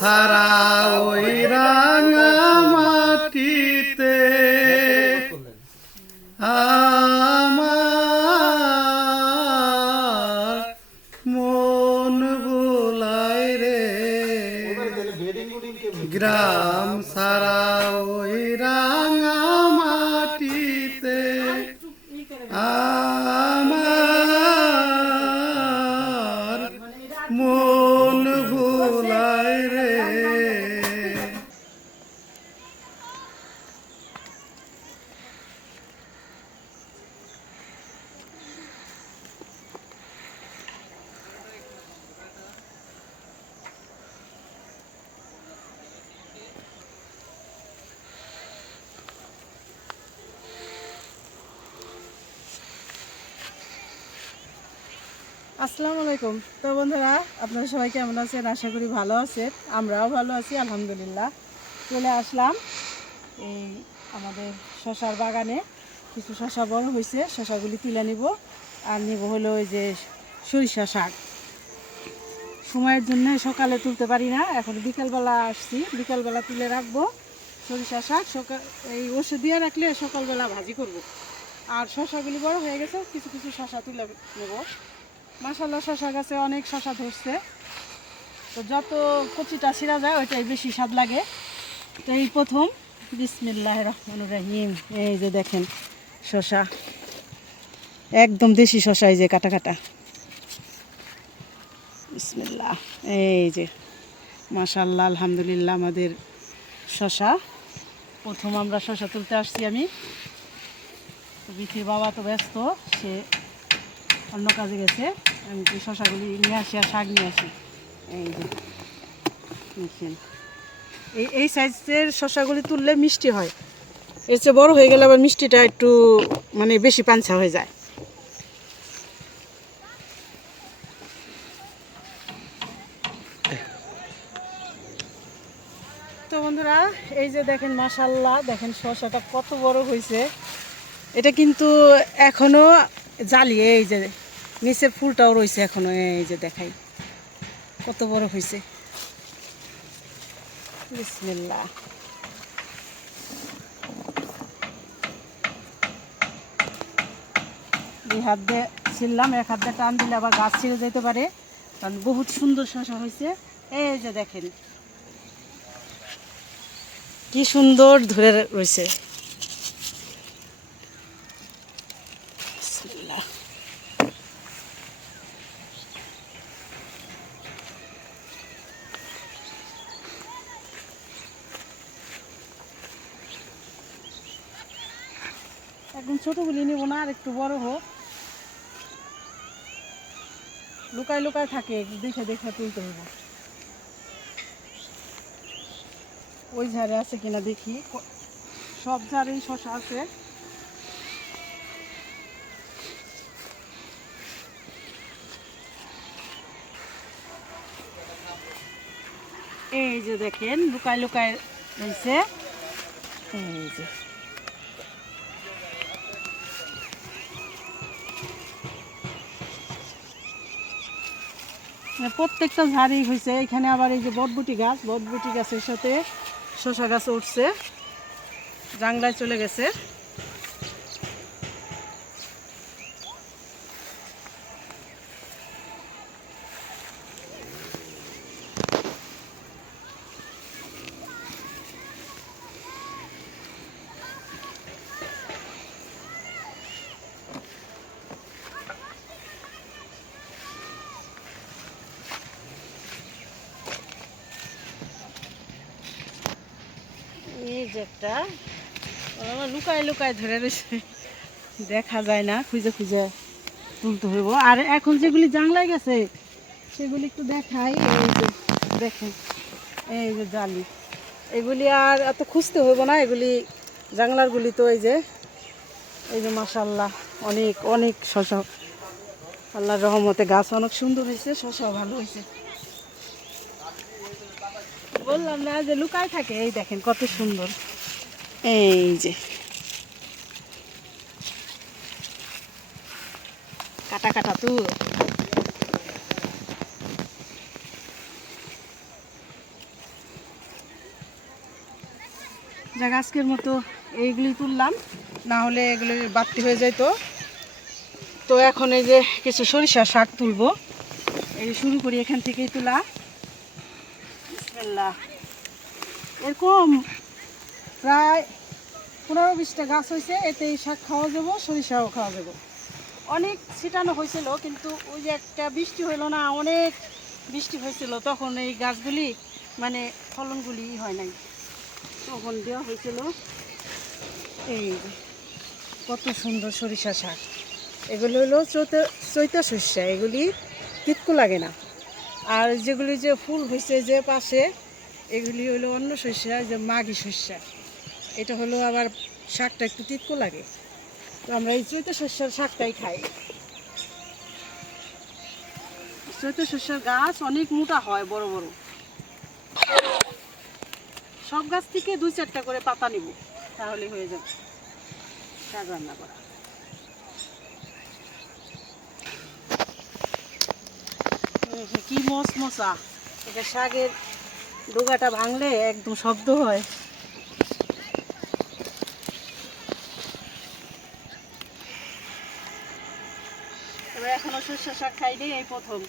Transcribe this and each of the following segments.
সারা ওই রাঙা মাটিতে আমার মন ভোলায় রে গ্রাম সারা ওই রাঙা মাটিতে আমার মন ভোলায় রে। আসসালামু আলাইকুম। তো বন্ধুরা, আপনারা সবাই কেমন আছেন? আশা করি ভালো আছেন। আমরাও ভালো আছি আলহামদুলিল্লাহ। চলে আসলাম এই আমাদের শশার বাগানে। কিছু শশা বড় হয়েছে, শশাগুলি তুলে নিব। আর নিব হলো ওই যে সরিষা শাক। সময়ের জন্য সকালে তুলতে পারি না, এখন বিকালবেলা আসছি, বিকালবেলা তুলে রাখবো সরিষা শাক। এই ওষুধ দিয়ে রাখলে সকালবেলা ভাজি করব। আর শশাগুলি বড় হয়ে গেছে, কিছু কিছু শশা তুলে নেব। মাশাআল্লাহ, শশা গাছে অনেক শশা ধরছে। তো যত কচিটা ছিঁড়া যায় ওইটাই বেশি স্বাদ লাগে। তো এই প্রথম বিসমিল্লাহির রহমানির রহিম। এই যে দেখেন শশা, একদম দেশি শশা, এই যে কাটা কাটা। বিসমিল্লাহ। এই যে মাশাআল্লাহ আলহামদুলিল্লাহ আমাদের শশা। প্রথম আমরা শশা তুলতে আসছি আমি। বিথির বাবা তো ব্যস্ত, সে অন্য কাজে গেছে। আমি তো শশাগুলি নিয়ে আসি আর শাক নিয়ে আসি। এই যে দেখেন, এই সাইজের শশাগুলি তুললে মিষ্টি হয়। এর চেয়ে বড় হয়ে গেলে আবার মিষ্টিটা একটু মানে বেশি পাঞ্ছা হয়ে যায়। তো বন্ধুরা, এই যে দেখেন মাশাআল্লাহ, দেখেন শশাটা কত বড় হয়েছে। এটা কিন্তু এখনো জালি, এই যে নিচের ফুলটাও রয়েছে এখনো। এই যে দেখাই কত বড় হয়েছে। বিসমিল্লাহ। এই হাত দিয়ে ছিললাম, এক হাত দিয়ে টান দিলে আবার গাছ ছিঁড়ে যেতে পারে, কারণ বহুত সুন্দর শশা হয়েছে। এই যে দেখেন কি সুন্দর ধরে রয়েছে। বিসমিল্লাহ। একদম ছোটগুলি নেবো না, আর একটু বড় হোক। লুকায় লুকায় থাকে, দেখে দেখে তুলতে হবে। ওই ঝাড়ে আছে কিনা দেখি, সব ঝাড়েই শশা আছে। এই যে দেখেন লুকায় লুকায় রয়েছে। এই যে প্রত্যেকটা ঝাড়ই হয়েছে। এখানে আবার এই যে বটবুটি গাছ, বটবুটি গাছের সাথে শশা গাছ উঠছে, জাংলায় চলে গেছে। এই যে একটা লুকায় লুকায় ধরে রয়েছে, দেখা যায় না, খুঁজে খুঁজে তুলতে হইব। আর এখন যেগুলি জাংলায় গেছে সেগুলি একটু দেখাই। এই যে দেখেন, এই যে জালি, এগুলি আর এত খুঁজতে হইব না, এগুলি জাংলারগুলি। তো এই যে মাশাআল্লাহ অনেক অনেক শশা, আল্লাহর রহমতে গাছ অনেক সুন্দর হয়েছে, শশাও ভালো হয়েছে। বললাম না যে লুকায় থাকে। এই দেখেন কত সুন্দর। এই যে কাটা কাটা তো। যাক আজকের মতো এইগুলি তুললাম, না হলে এগুলি বাড়তি হয়ে যেত। তো এখন এই যে কিছু সরিষা শাক তুলবো, এই শুরু করি এখান থেকেই তোলা। বিসমিল্লাহ। এরকম প্রায় 15-20টা গাছ হয়েছে, এতে এই শাক খাওয়া যাবো, সরিষাও খাওয়া যাবো। অনেক ছিটানো হয়েছিল, কিন্তু ওই যে একটা বৃষ্টি হইলো না, অনেক বৃষ্টি হয়েছিল, তখন এই গাছগুলি মানে ফলনগুলি হয় নাই, তখন দেওয়া হয়েছিল। এই যে কত সুন্দর সরিষা শাক, এগুলো হলো চৈতা শস্যা, এগুলি তিতকু লাগে না। আর যেগুলি যে ফুল হয়েছে যে পাশে, এগুলি হলো অন্য শস্যা, যে মাঘী শস্যা। এটা হলো আবার শাকটা একটু তিতকু লাগে, তো আমরা এই চৈতা শস্যার শাকটাই খাই। চৈতা শস্যার গাছ অনেক মোটা হয়, বড় বড়। সব গাছ থেকে 2-4টা করে পাতা নিব, তাহলে হয়ে যাবে শাক রান্না করা। কি মশমশা, এটা শাকের ডোগাটা ভাঙলে একদম শব্দ হয়। এবার এখনো সর্ষে শাক খাইনি, এই প্রথম।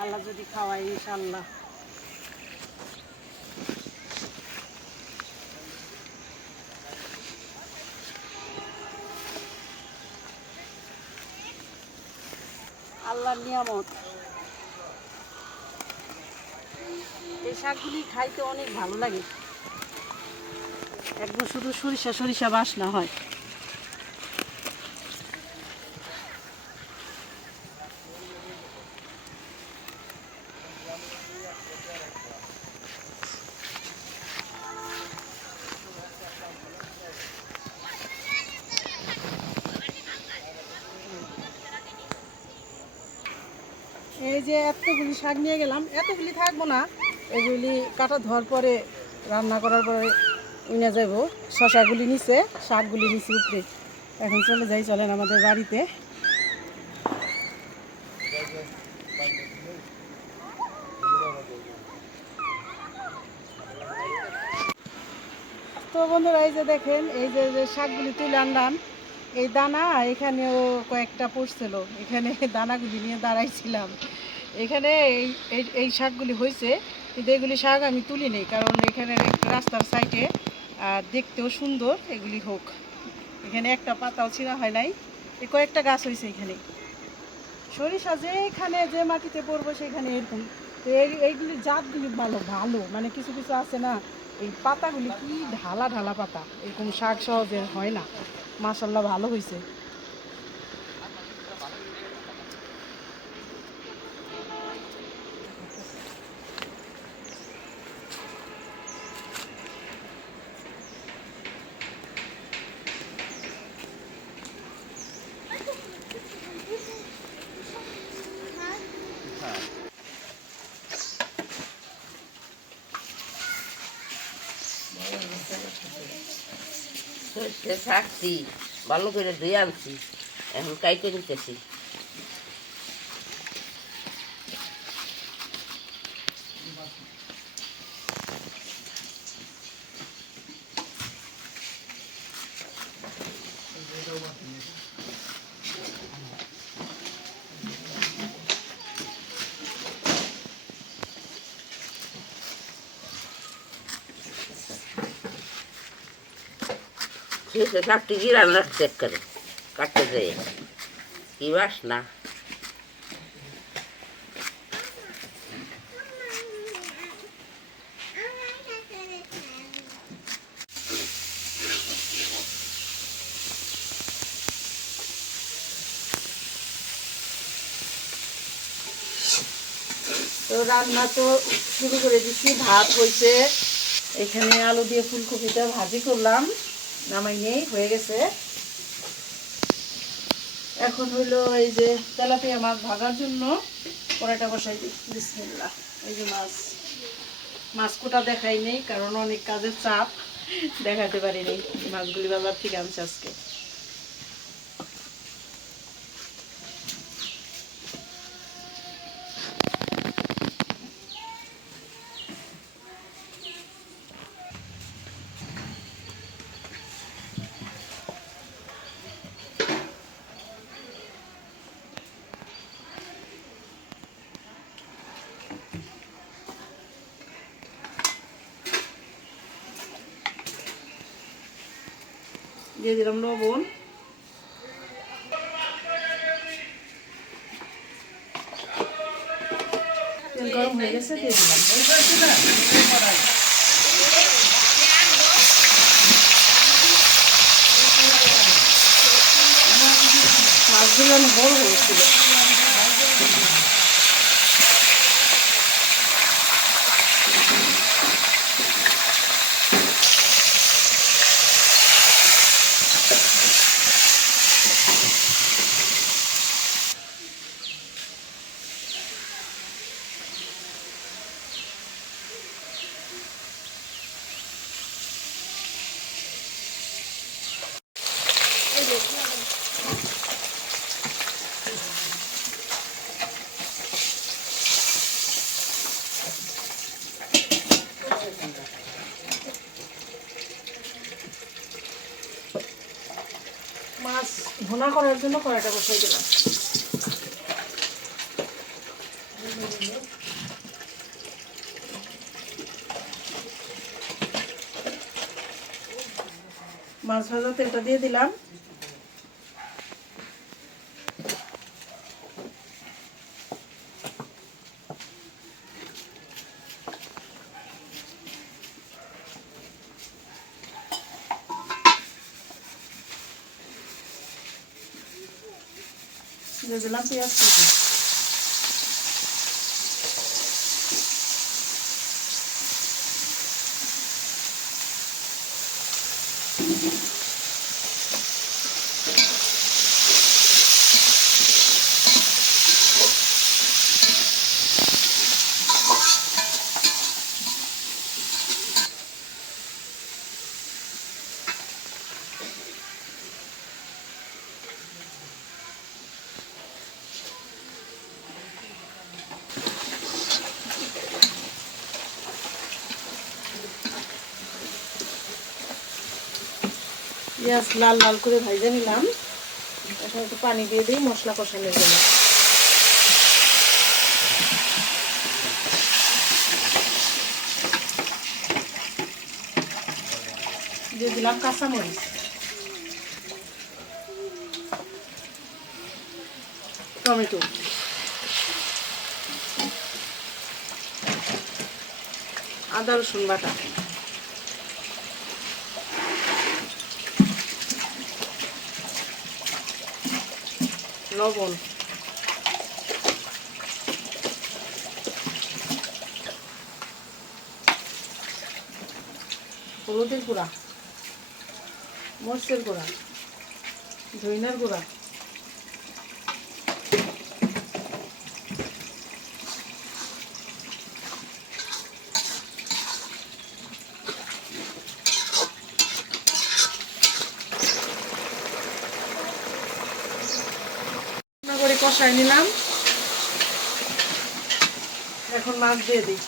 আল্লাহ যদি খাওয়াই, ইনশাল্লাহ। আল্লাহর নিয়ামত। এই শাকগুলি খাইতে অনেক ভালো লাগে, একদম শুধু সরিষা সরিষা বাসনা হয়। এই যে এতগুলি শাক নিয়ে গেলাম, এতগুলি থাকবো না, এগুলি কাটা ধোয়ার পরে রান্না করার পরে নিয়ে যাব। শশাগুলি নিচে, শাকগুলি নিচে উপরে। এখন চলে যাই, চলেন আমাদের বাড়িতে। তো বন্ধুরা, এই যে দেখেন, এই যে যে শাকগুলি তুলে আনলাম, এই দানা এখানেও কয়েকটা পড়ছিল, এখানে দানাগুলি নিয়ে দাঁড়াইছিলাম। এখানে এই এই এই শাকগুলি হয়েছে, কিন্তু এগুলি শাক আমি তুলি নেই, কারণ এখানে রাস্তার সাইডে আর দেখতেও সুন্দর, এগুলি হোক। এখানে একটা পাতাও ছিঁড়া হয় নাই, এই কয়েকটা গাছ হয়েছে এখানে। সরিষা যেখানে যে মাটিতে পড়বো সেখানে এরকম। তো এইগুলির জাতগুলি ভালো ভালো, মানে কিছু কিছু আছে না, এই পাতাগুলি কি ঢালা ঢালা পাতা, এরকম শাক সহজে হয় না। মাশাল্লাহ ভালো হয়েছে। সর্ষে শাকছি, ভালো করে ধুয়ে আনছি, এখন কাইটে নিতেছি। সর্ষে শাকটি গিরান রাখছে করে কাটতে যেয়ে, কি বাসনা। তো রান্না তো শুরু করে দিচ্ছি, ভাত হয়েছে, এখানে আলু দিয়ে ফুলকপিটা ভাজি করলাম, নামাই নেই, হয়ে গেছে। এখন হইলো এই যে তেলাপিয়া মাছ ভাজার জন্য কড়াইটা বসাই দিই। বিসমিল্লাহ। এই যে মাছ, মাছ কোটা দেখাই নেই, কারণ অনেক কাজের চাপ, দেখাতে পারি নেই। মাছগুলি বাজার থেকে আনছি আজকে। দিয়ে দিলাম লবণ, তেল গরম হয়ে গেছে, দিয়ে দিলাম মাছগুলো বড় হয়েছিল। মাছ ভুনা করার জন্য কড়াইটা বসাই দিলাম। মাছ ভাজা তেলটা দিয়ে দিলাম। দিয়ে দিলাম পেঁয়াজ কুচি। পেঁয়াজ লাল লাল করে ভেজে নিলাম। এখন একটু পানি দিয়ে দিই মশলা কষানোর জন্য। দিয়ে দিলাম কাঁচামরিচ, টমেটো, আদা রসুন বাটা, লবণ, হলুদের গুঁড়া, মরিচের গুঁড়া, ধনিয়ার গুঁড়া, করে কষাই নিলাম। এখন মাছ দিয়ে দিই।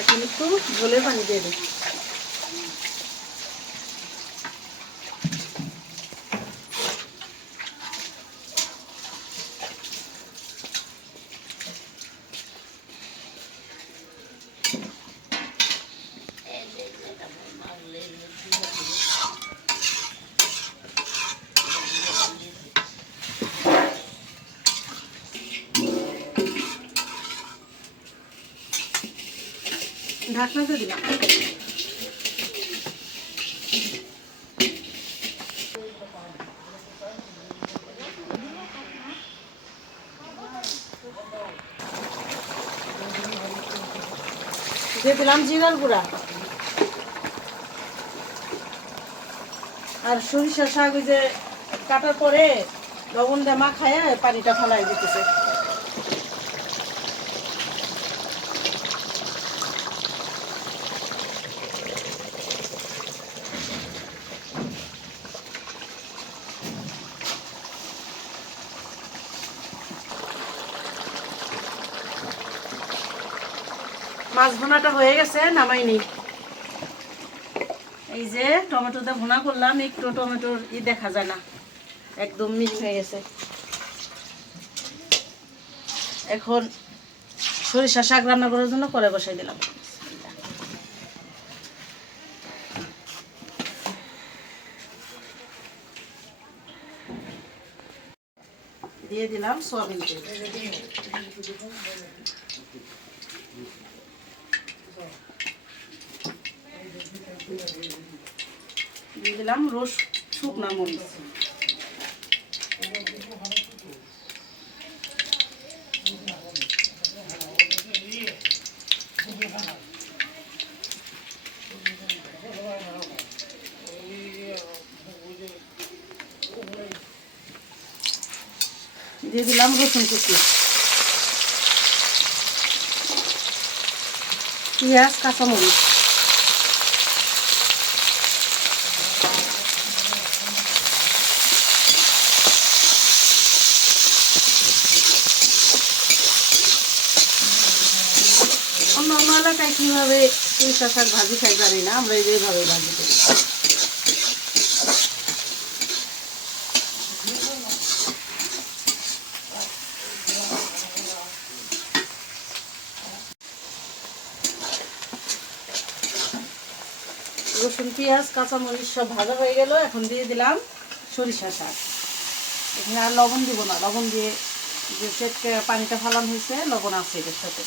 এখন একটু ঝোলের পানি দিয়ে দিই। ঢাকনাতে দিলাম। দিয়ে দিলাম জিরার গুঁড়া আর সরিষা শাক, ওই যে কাটার পরে লবণ দিয়ে মাখায় পানিটা ফেলাই দিতেছে। মাছ ভুনাটা হয়ে গেছে, নামাই নি। এই যে টমেটোটা ভুনা করলাম, একটু টমেটোর দেখা যায় না, একদম মিক্স হয়ে গেছে। এখন সরিষা শাক রান্না করার জন্য করে বসাই দিলাম। দিয়ে দিলাম সয়াবিন তেল, দিয়ে দিলাম শুকনা মরিচ, দিয়ে দিলাম রসুন কুচি, পেঁয়াজ, কাঁচামরিচ, অন্য অন্য এলাকায় কীভাবে সরিষা শাক ভাজি খাই জানি না, আমরা এইভাবে ভাজি করি। রসুন, পেঁয়াজ, কাঁচামরিচ সব ভাজা হয়ে গেল। এখন দিয়ে দিলাম সরিষা শাক। এখানে আর লবণ দিব না, লবণ দিয়ে যে চেটকে পানিটা ফালানো হয়েছে, লবণ আছে এর সাথে।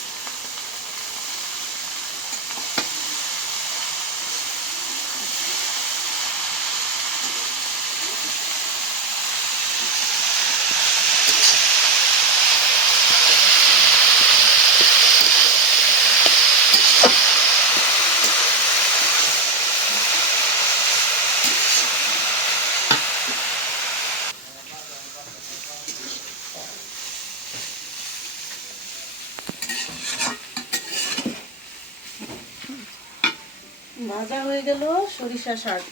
ভাজা হয়ে গেল সরিষা শাক,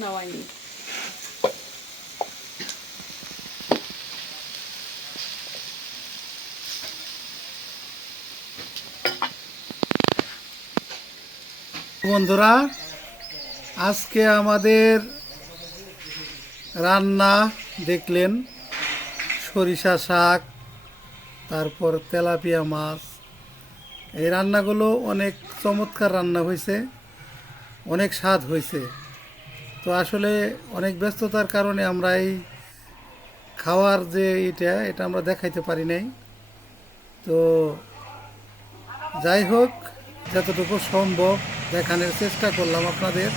নামাইনি। বন্ধুরা, আজকে আমাদের রান্না দেখলেন, সরিষা শাক, তারপর তেলাপিয়া মাছ। এই রান্নাগুলো অনেক চমৎকার রান্না হয়েছে, অনেক স্বাদ হয়েছে। তো আসলে অনেক ব্যস্ততার কারণে আমরা এই খাওয়ার যে এটা আমরা দেখাইতে পারি নাই। তো যাই হোক, যতটুকু সম্ভব দেখানোর চেষ্টা করলাম আপনাদের।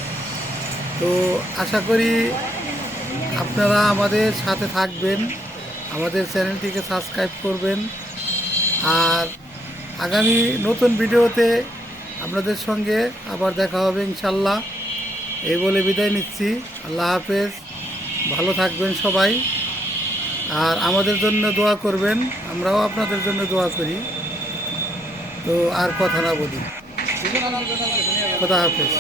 তো আশা করি আপনারা আমাদের সাথে থাকবেন, আমাদের চ্যানেলটিকে সাবস্ক্রাইব করবেন। আর আগামী নতুন ভিডিওতে আপনাদের সঙ্গে আবার দেখা হবে ইনশাল্লাহ। এই বলে বিদায় নিচ্ছি। আল্লাহ হাফেজ, ভালো থাকবেন সবাই। আর আমাদের জন্য দোয়া করবেন, আমরাও আপনাদের জন্য দোয়া করি। তো আর কথা না বলি, খোদা হাফেজ।